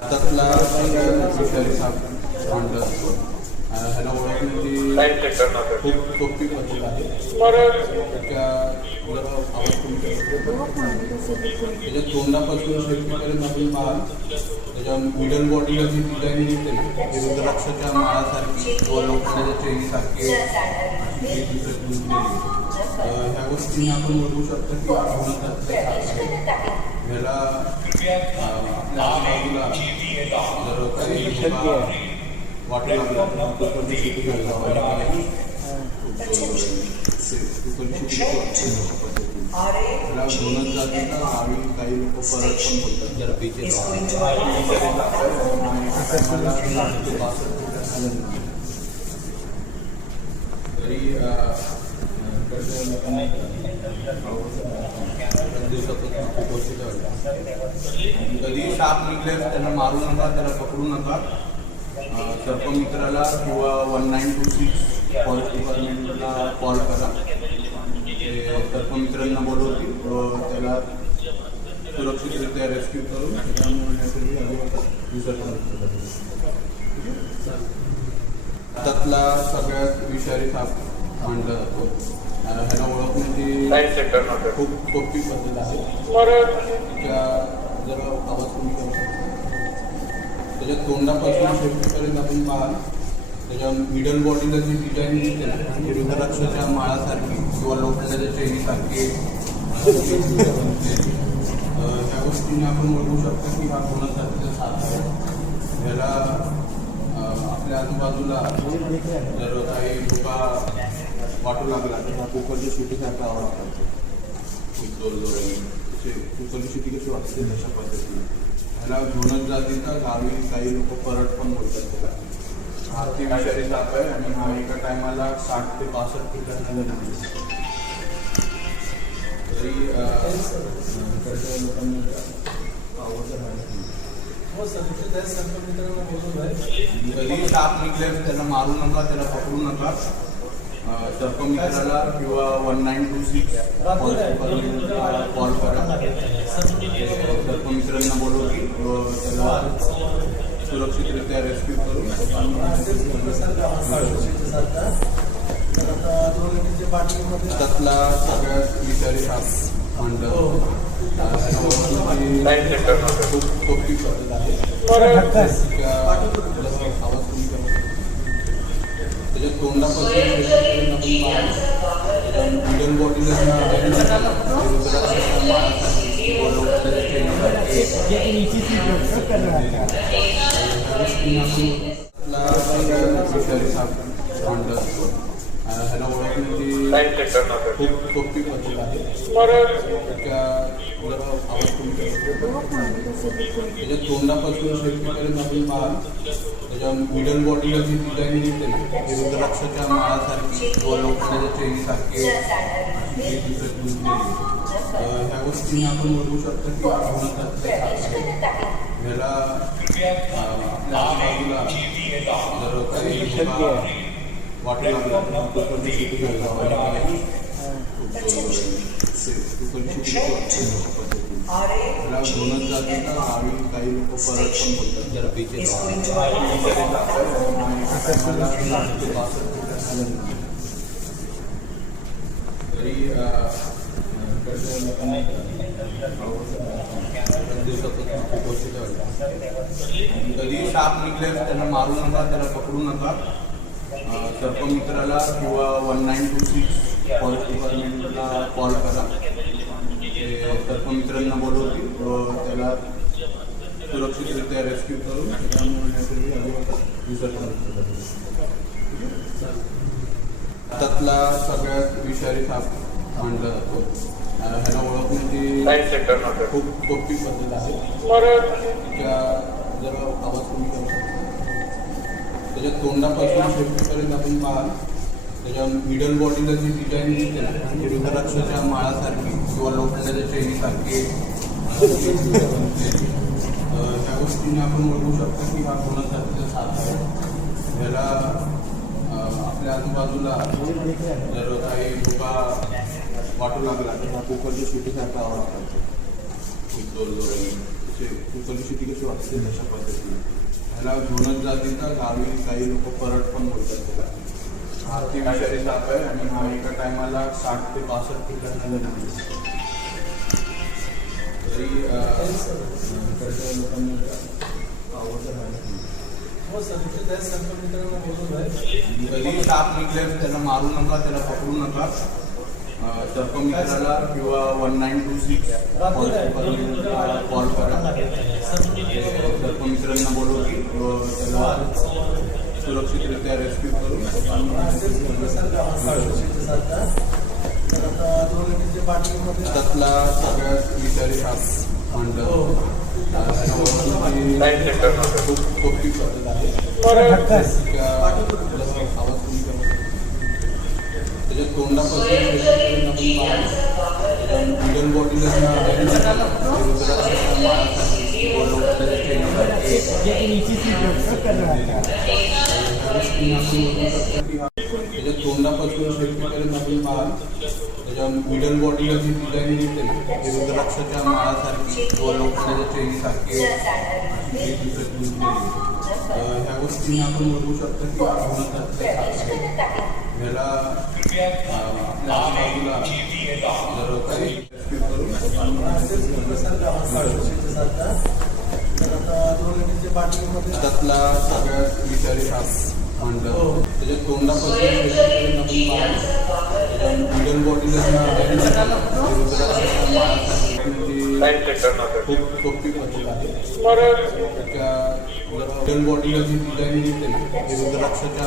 त्यातला विषारी साप मांडला असतो. ह्याला ओळखण्याची खूप सोपी पद्धत आहे. त्याच्या जरा आवाज कमी त्याच्या तोंडापासून शेपटीपर्यंत आपण पाहाल त्याच्या मिडल बॉडीला जी डिझाईन दिसते ना ती रुद्राक्षाच्या माळासारखी किंवा लोखंडाच्या चेनीसारखी ह्या गोष्टींना आपण बघू शकतो की ह्याला आपल्या आजूबाजूला जर काही वाटू लागला ह्याला घेऊनच जाते तर आम्ही काही लोक परत पण बोलतात जर बीचेस तरी कधी साप निघले त्यांना मारू नका, त्याला पकडू नका. सर्पमित्राला किंवा 1926 फॉरेस्ट डिपार्टमेंटला कॉल करा. ते सर्पमित्रांना बोलवतील, त्याला सुरक्षितरित्या रेस्क्यू करून त्यातला सगळ्यात विषारी साप मांडला जातो. ह्याला ओळखण्याची खूप सोपी पद्धत आहे. त्याच्या जरा आवाज कमी त्याच्या तोंडापासून शेपटीपर्यंत आपण पाहाल त्याच्या मिडल बॉडीला जी डिझाईन दिसते ना ती रुद्राक्षाच्या माळासारखी किंवा लोखंडाच्या चेनीसारखी ह्या गोष्टींना आपण बघू शकतो की हा कोणासारखा साप आहे. ह्याला आपल्या आजूबाजूला जर काही धोका वाटू लागला तर कुकरच्या शिटीसारखा आवाज करतो. कुकरची शिटी कशी वाटते तशा पद्धतीने ह्याला घेऊनच जाते तर गावी काही लोक परत पण बोलतात त्याला. हा ती विषारी साप आहे आणि हा एका टायमाला 60 ते 65 ठिकाणाला जातो. तरी इकडच्या लोकांना कधी साप निघले त्याला मारू नका, त्याला पकडू नका. सर्पमित्राला किंवा 1926 फॉरेस्ट डिपार्टमेंटला कॉल करा. सर्पमित्रांना बोलवतील, त्याला सुरक्षितरित्या रेस्क्यू करून त्यातला सगळ्यात विषारी साप मांडला खूप सोपी पद्धत आहे. आवाज कमी त्याच्या तोंडापासून मिडल बॉडीला विषारी साप मांडला असतो. ह्याला ओळखण्याची खूप सोपी पद्धत आहे. त्याच्या जरा आवाज कमी त्याच्या तोंडापासून शेपटीपर्यंत आपण पाहाल त्याच्या मिडल बॉडीला जी डिझाईन दिसते ना ती रुद्राक्षाच्या माळासारखी किंवा लोखंडाच्या चेनीसारखी ह्या गोष्टींना आपण बघू शकतो की ह्याला आपल्या आजूबाजूला जर काही वाटू लागला कुकरची शिटी ह्याला घेऊनच जाते तर आम्ही काही लोक परत पण बोलतात जर बीचेस तरी इकडच्या लोकांना कधी साप निघले त्यांना मारू नका, त्याला पकडू नका. सर्पमित्राला किंवा 1926 फॉरेस्ट डिपार्टमेंटला कॉल करा. ते सर्पमित्रांना बोलवतील, त्याला सुरक्षितरित्या रेस्क्यू करून त्यातला सगळ्यात विषारी साप मांडला जातो. ह्याला ओळखण्याची खूप सोपी पद्धत आहे. त्याच्या जरा आवाज कमी त्याच्या तोंडापासून शेपटीपर्यंत आपण पाहाल त्याच्या मिडल बॉडीला जी डिझाईन दिसते ना ती रुद्राक्षाच्या माळासारखी किंवा लोखंडाच्या चेनीसारखी ह्या गोष्टींना आपण बघू शकतो की हा कोणासारखा साप आहे. ह्याला आपल्या आजूबाजूला जर काही धोका वाटू लागला तर कुकरच्या शिटीसारखा आवाज करतो. परिस्थिती कशी वाटते तशा पद्धतीने ह्याला झोनल जातीचा गावी काही लोक परट पण बोलतात त्याला. हा ती विषारी साप आहे आणि हा एका टायमाला 60 ते 65 ठिकाणाला लागतो. तरी इकडच्या लोकांना आवडतं राहिलं. कधी साप निघले त्याला मारू नका, त्याला पकडू नका. सर्पमित्राला किंवा 1926 कॉल करा. सर्पमित्रांना बोलू की त्याला सुरक्षितरित्या रेस्क्यू करून त्यातला सगळ्यात विषारी साप म्हणतात. खूप सोपी पद्धत आहे. आवाज कमी करा. त्याच्या तोंडापासून मिडल बॉडीला त्याच्या तोंडापासून शेपटीपर्यंत आपण माल त्याच्या मिडल बॉडीला जी डिझाईन दिसते ना ते रुद्राक्षाच्या माळासारखी व लोखंडाच्या चेनीसारखी ह्या गोष्टींना आपण बघू शकतो की ह्याला आपल्या आजूबाजूला जर काही त्यातला सगळ्यात विषारी साप म्हणतात. त्याच्या तोंडापासून मिडल बॉडीला खूप सोपी पद्धत आहे. त्याच्या मिडल बॉडीला जी डिझाईन दिसते ना ते रुद्राक्षाच्या